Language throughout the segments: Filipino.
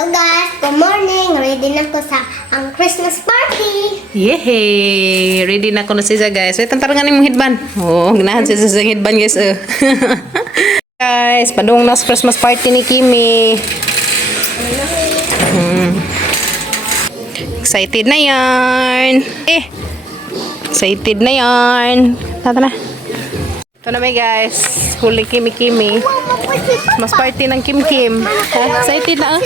Hello guys, good morning. Ready na ko sa ang Christmas party. Yehey! Ready na ko na siya guys. Wait, tantarangan ni mong hidban. Oh, ganahan siya sa hidban guys. Guys, padung na sa Christmas party ni Kimi. Excited na yan. Excited na yan. Tata na. Ito na may guys. Huli Kimi. Mas party ng Kim. Excited na.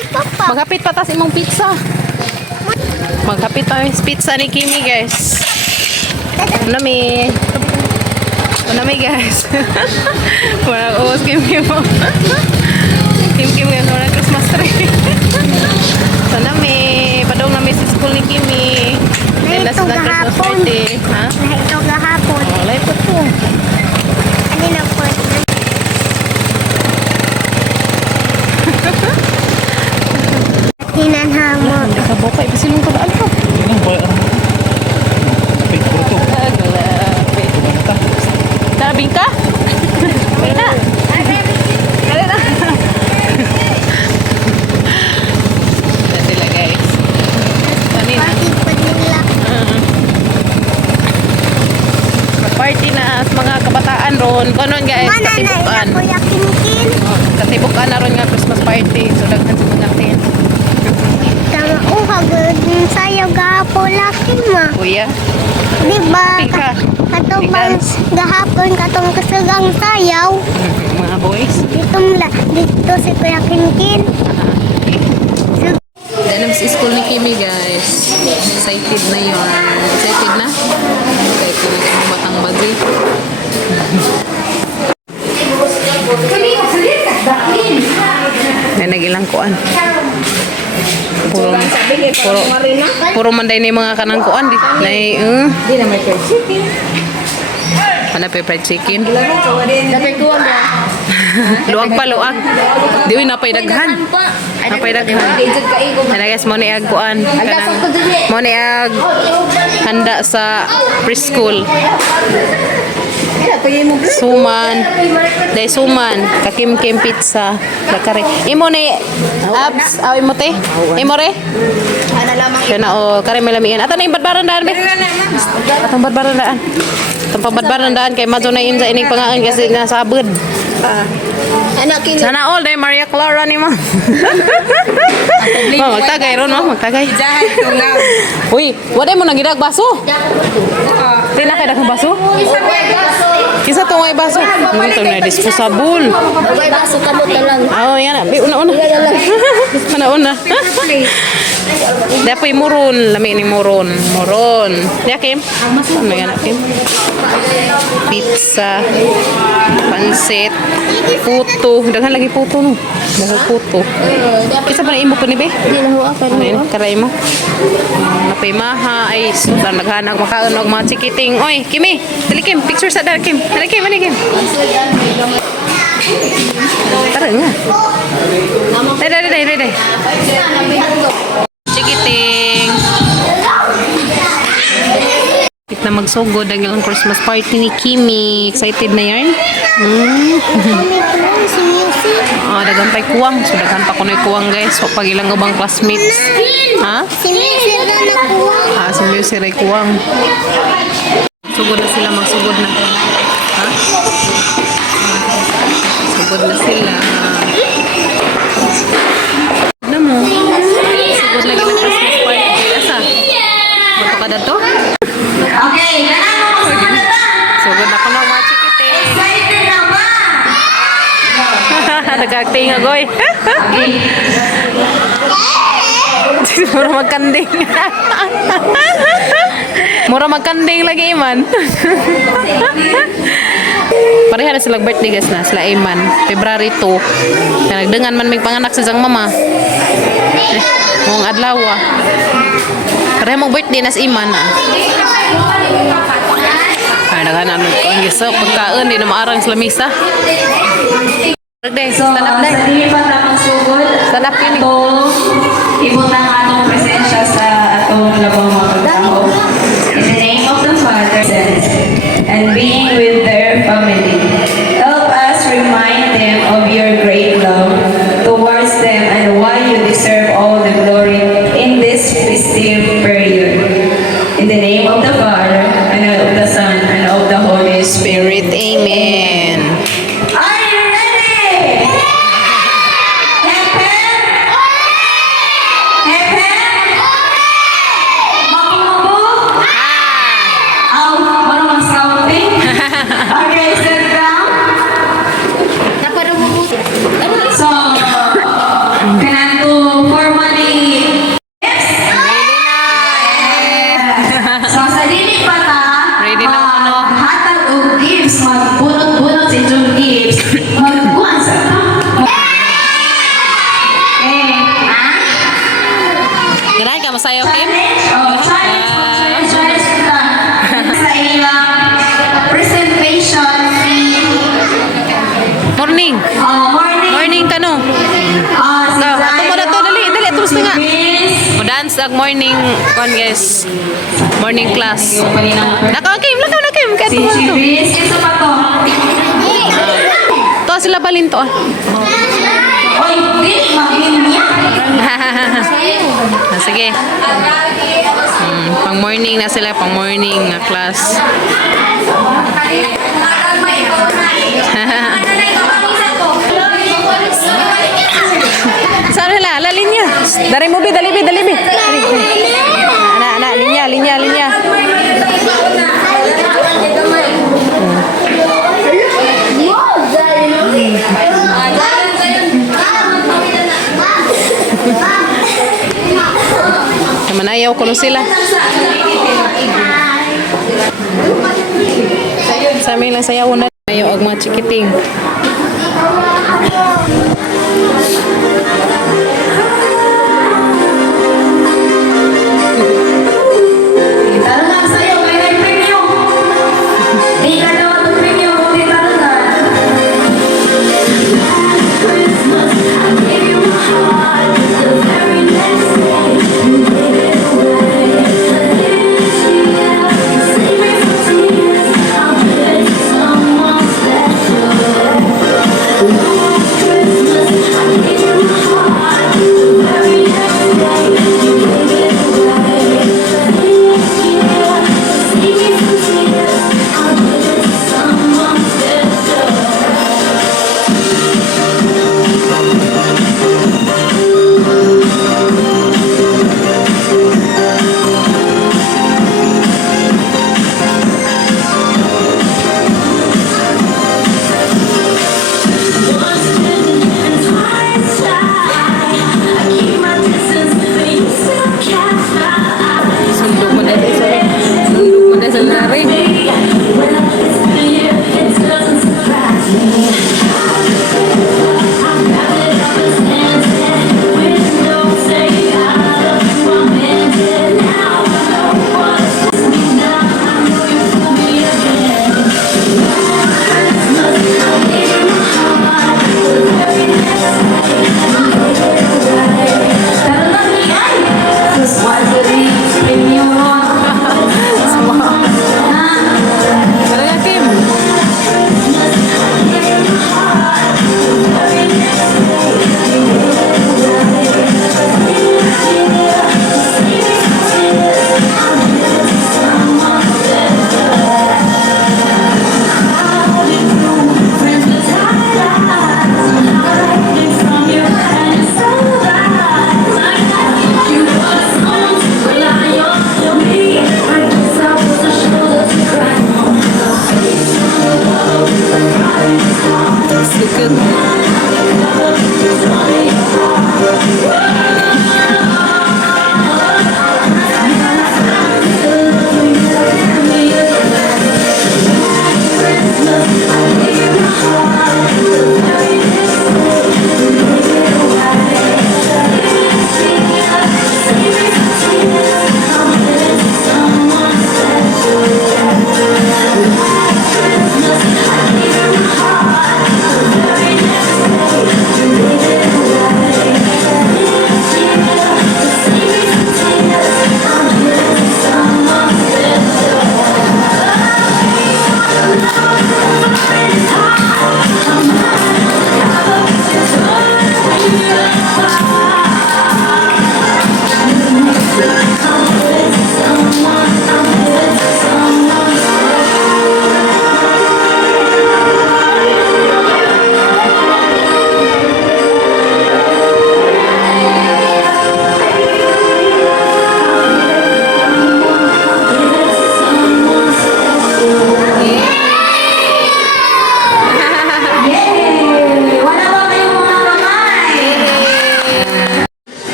Maghapit pa tas imong pizza. Maghapit pa yung pizza ni Kimi guys. Ito na may guys. Parang uwas Kim mo. Kim guys. Parang Christmas tree. Ito na may. Padong na may sa school ni Kimi. Kaya sa Christmas party. Ha? Ito gahapon. Walay po to. Ano na po? Hinanhamo. Nakabokay pa silong kadaan ko. Darabing ka? Wala. Wala. Sila guys. Kanina. Party na sa mga kabataan ron. Konon guys, katibukan. Katibukan na ron nga Christmas party. So daghan sa mga tin. Tama, hagod sayo gahapon laki ma. Kuya. Diba? Pika. Katong bang gahapon katong kasagang sayaw. Mga boys. Dito si Kuya Kinkin. Dalam sa school ni Kimi guys. Excited na yun. Excited na? Excited na yung batang bagi. May nagilang kuan. Puro manday na yung mga kanang kuan. Di na may fried chicken. Wala pa fried chicken. Dapat kuwag na. Luwag pa, luwag. Di na napay daghan. Napay daghan. Ano guys, mo ni ag kuan. Mo ni ag handa sa preschool. Suman. Day suman. Kakim-kim pizza. Dakari. Imo ni abs. Aw imo te. Imo re. Kaya na o. Kare may lamiin. Ato na yung badbaran daan. Atong badbaran daan. Atong pabadbaran daan. Kay madyo na yun sa ining pangaan kasi nasabod. Sana all day Maria Clara ni mo. Magtagay ron mo. Magtagay. Uy. Waday mo nagidag baso. Tina kay daghang baso? Kisa tungay baso. Ito na disposable. May baso kamot na lang. Oh, yan na. Una. Una. Dapoy muron. Lami ni muron. Diya, Kim? Ano yan, Kim? Pizza. Pansit. Puto. Daghan lagi puto, no? Daghan puto. Kisa pa na imo ko ni Be? Hindi na huwag ka Ano karay mo? Napay maha. Ay, sudan naghanag makaon og mga chikiting. Oy, Kimi. Dali, Kim. Picture sa dar, Kim. Dali, Kim. Tara nga. Dali. Chikiting. Ito na magsugod ang ilang Christmas party ni Kimi. Excited na yan? Dagan pa'y kuwang. So, dagan pa ko na kuwang guys. So, pag ilang ubang classmates. Ha? Si Missy na nakuha. Si Missy ray kuwang. Sugod na sila. Magsugod na. Ha? Sugod na sila. Ano mo? Sugod lagi ng Christmas party. Asa? Bato ka dato? Okay, Sugod na ko na mga chikite. excited na ba? Nag-acting agoy. Mura magkanding. Mura magkanding lagi Iman. Pareha na silang birthday guys na. Sila Iman. February 2. Nagdengan man may panganak sa isang mama. Mong adlaw. Pareha mong birthday na si Iman. Naghanan ko ang giso. Pagkaon, di na maarang sa lamisa. So, sa lipat na magsugod, ibot ang atong presensya sa atong labang mga pagkaon. In the name of the Father, and being with their family. Help us remind them of your great love towards them and why you deserve all masayaw, Kim? Challenge sa ilang presentation Morning. morning. Morning ka, no? Ato mo na to. Dali, tulos na nga. Dance ag morning one guys. Morning class. Lakaw, Kim. Lakaw na, Kim. Kaya Si ito mo to. Chibis, ito pa to. To sila balin to. Oy, di, mag-in niya. Sige. Pang morning na sila. Pang morning na class. Saan nila? Ala, linya. Dari mo, dali, bi. Ana, linya. Manayaw ko no sila. Sa amin lang sayaw na. Ayaw ang mga chikiting. Tarunan sa'yo, may premyo. Di ka daw ang premyo, di tarunan. Someone special.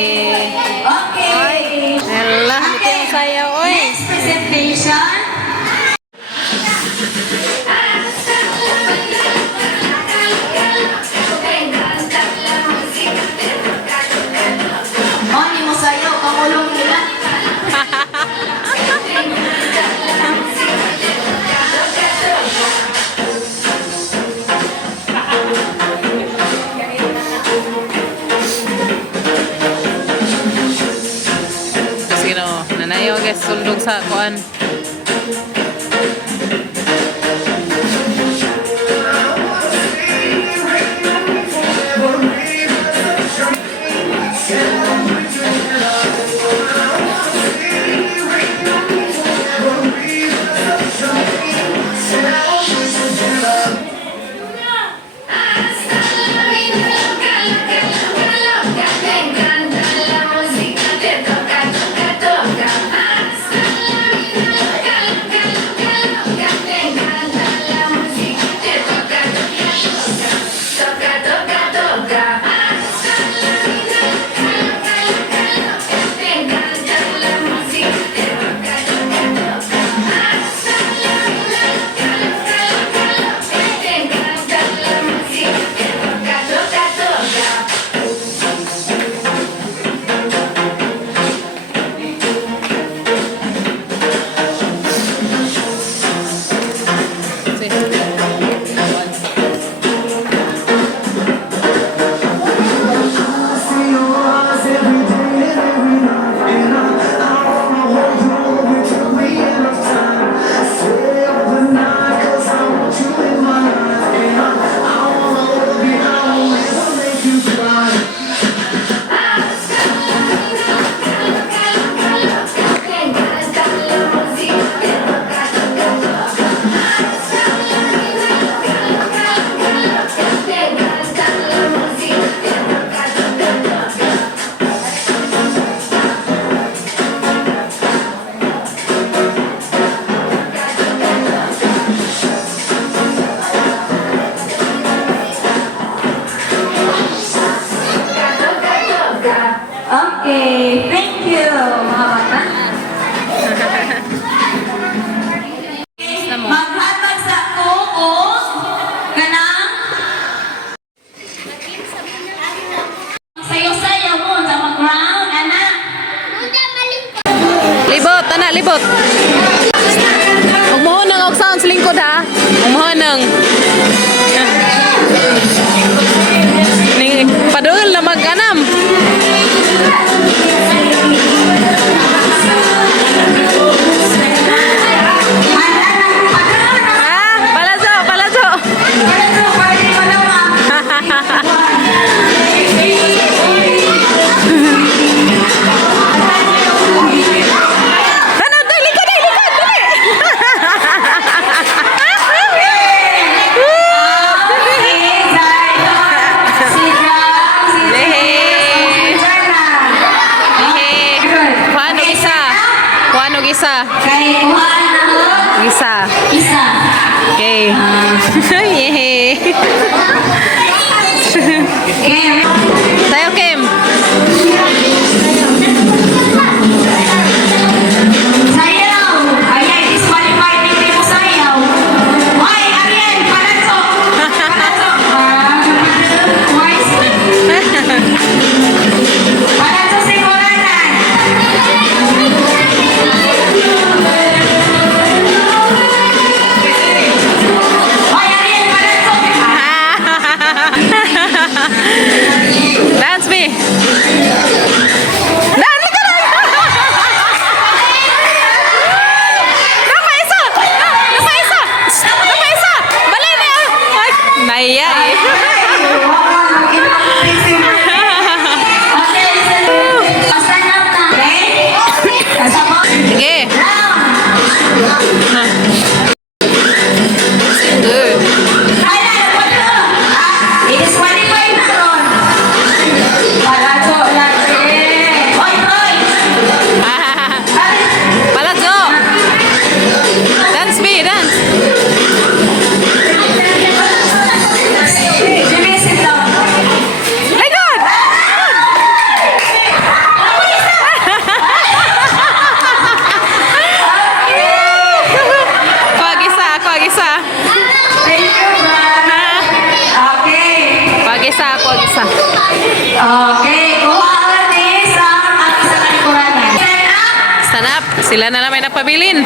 Okay. Hala, dito yung sayaw, oy. Next presentation. Oni mo sayaw, kamulong nila. Sige no, nanayaw guys, sundog sa kuan. Okay, thank you, mga bata. Maghatag sa kuko kanang sayo-sayo mo sa mag-ground, anak. Libot, anak, libot. Umuhon ng og sound sa lingkod ha. Umuhon ng. Ning padul na mag-anam. Palazo, palazo. Ano, dali, likod, dali. Isa. Kay kuhaan ako. Isa. Isa. Okay. Yay. Kim. Tayo, Kim. Sayaw. Ayan, disqualified hindi mo sayaw. Hoy, Ariel, palanso. Palanso. Palanso si Coranan. Hoy, Ariel, palanso. Dance me. Sila na lang may napabilin.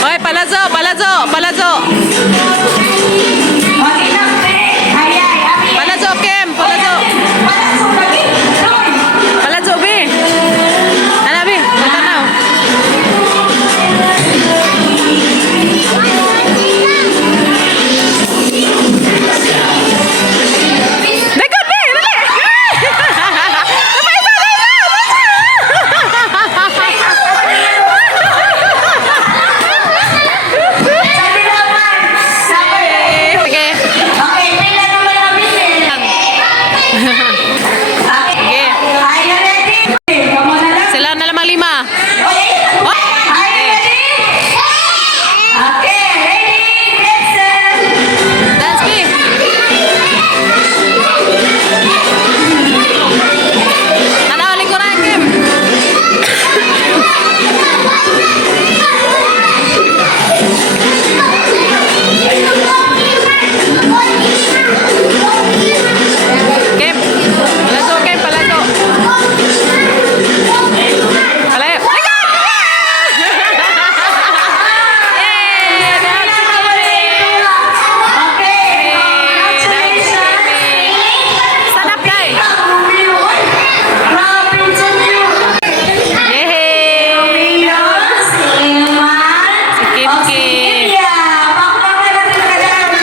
Hoy, palazo, palazo, palazo. Palazo, Kim, palazo. Palazo, Bi. Ano, Bi? Matanaw. Dekot, Bi, dali. Sige. Sila na lamang lima. Dance, Bi. Tanaw, likuran, Kim. Kim. Palazo, Kim, palazo. Palayo. Yay! Dance, Kimi. Stand up, guys. Yay! Si Kim Kim.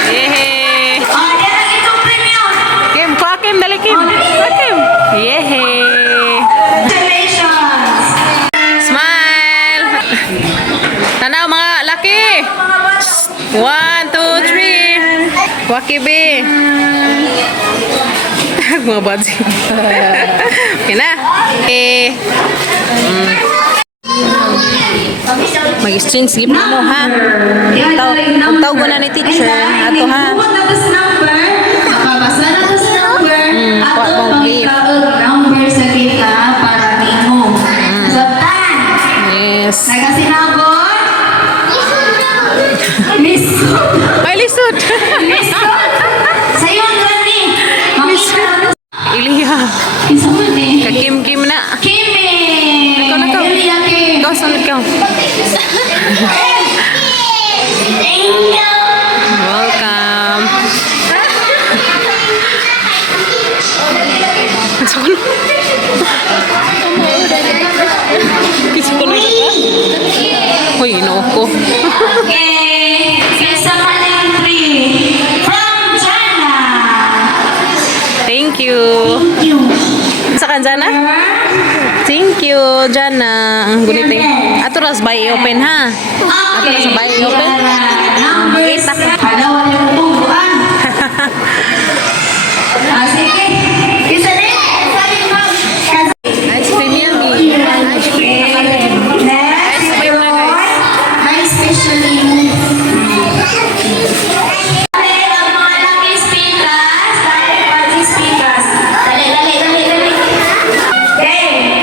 Yay! Kim, kuha Kim, dali Kim. Kuha Kim. Yay! Smile! Tanaw mga laki! 1, 2, 3! Waki B! Mga badzi. Okay na. Okay. Mag-exchange gift mo ha. Magtawag ko na ni teacher. Ato ha. Kuha mong gift. Yes. Ay, lisod. Iliha. Kakim-kim na. Ikaw na ikaw. Ikaw, sunod ikaw. Welcome. Saan? Kisa ko na ito ka? Uy, inoo ko. Thank you. Sa Jana? Thank you, Jana. Ang gulitin. Ato ras by open ha. Ato ras by open. Kita ko. Ice cream yummy. Ice cream. Ice cream na guys.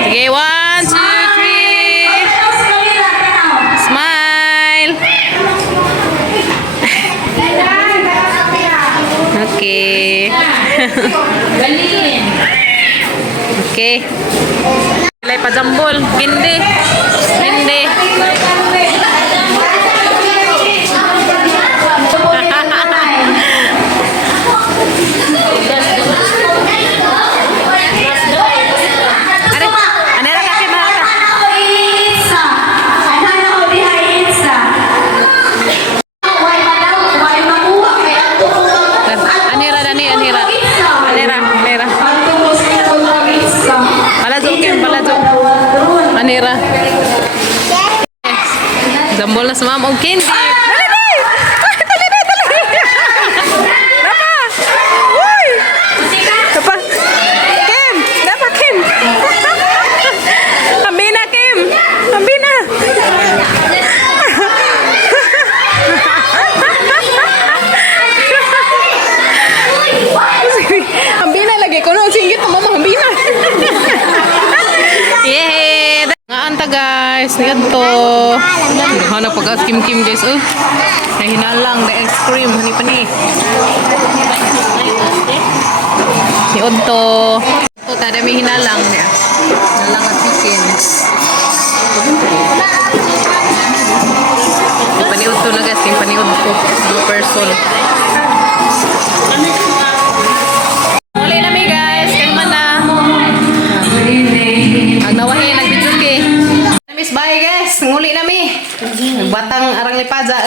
Sige, 1, 2, 3. Smile. Okay. Okay. Ilay pa jambol. Hindi. Hindi. Anira. Jambol na sa mama og candy. Dali, dali. Dali, dali, dali. Dapa. Uy. Dapa. Kim, dapa Kim. Ambina Kim. Ambina. Ambina lagi ko no singgit mo mama ambina. Yay. Nga anta guys, ganito. Hanap pagka kim-kim guys. Nahinalang na ice cream. Hani pa ni. Si Odto. Ito, tada may hinalang niya. Hinalang at chicken. Paniud to na guys, yung paniud ko. Mga person. Muli na mi guys, kang mana. Ang nawahi, nagbitsuki. Miss bye guys, nguli na mi. Batang arang lipaza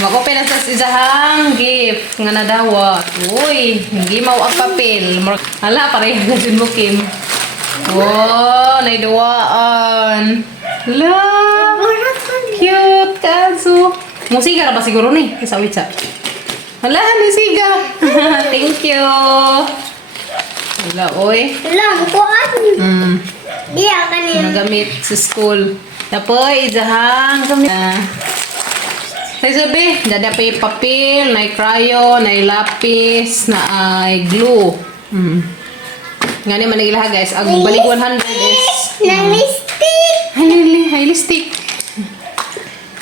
Makopi na sa isahang gift nga nadawat. Uy, gimaw ang papel. Hala, pareha na din mo Kim. Oh, naiduwaan. Hala. Cute, kaso. Musiga na ba siguro ni? Kasawit siya. Hala, musiga. Thank you. Hala, oy. Wala, bukuan. Iya, kanina. Nagamit sa school. Tapoy, izahang gamit. Say sabi, dada pa yung papel, na crayon, na lapis, na glue. Nga ni manigila guys, ang balik 100 is... Nalistik. Ay, lipstick.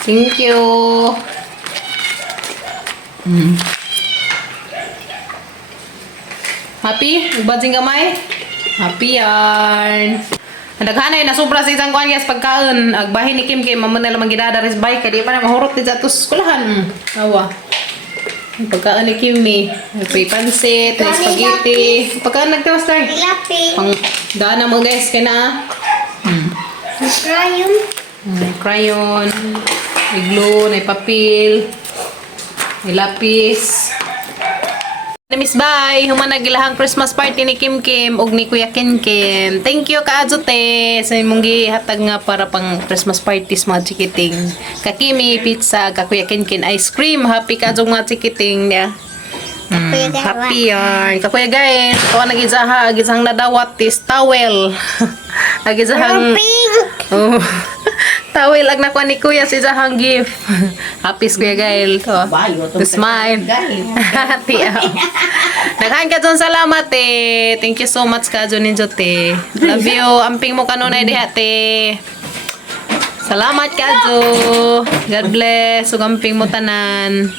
Thank you. Happy? Nagbadjing kamay? Happy yarn. Naghanay na sobra sa isang kuhan guys pagkaon. Agbahin ni Kim Kim, mamon na lamang ginadaris bay. Kaya di pa na mahurot din sa tos skulahan. Awa. Pagkaon ni Kimi. May pansit, may spaghetti. Pagkaon nagtawas tayo. Lapis. Pang daan na mo guys, kaya na. Crayon. Crayon, may glue, may papel, may lapis. Miss Bay, human nagilahang Christmas party ni Kim Kim ug ni Kuya Ken Ken. Thank you kaadzote sa imong gihatag nga para pang Christmas party sa mga chikiting. Ka Kimi pizza, ka Kuya Ken Ken ice cream. Happy ka mga chikiting niya. Happy yarn. Ka Kuya Gael, ko nagizaha, gizang nadawat is towel. Nagizahang oh. Tawil ag nakuha ni Kuya si Zahang gift. Happy Kuya Gael to. The smile. Tiyaw. Naghan ka dyan salamat eh. Thank you so much ka dyan ninyo te. Love you. Amping mo kanunay diha te. Salamat ka dyan. God bless. Ug amping mo tanan.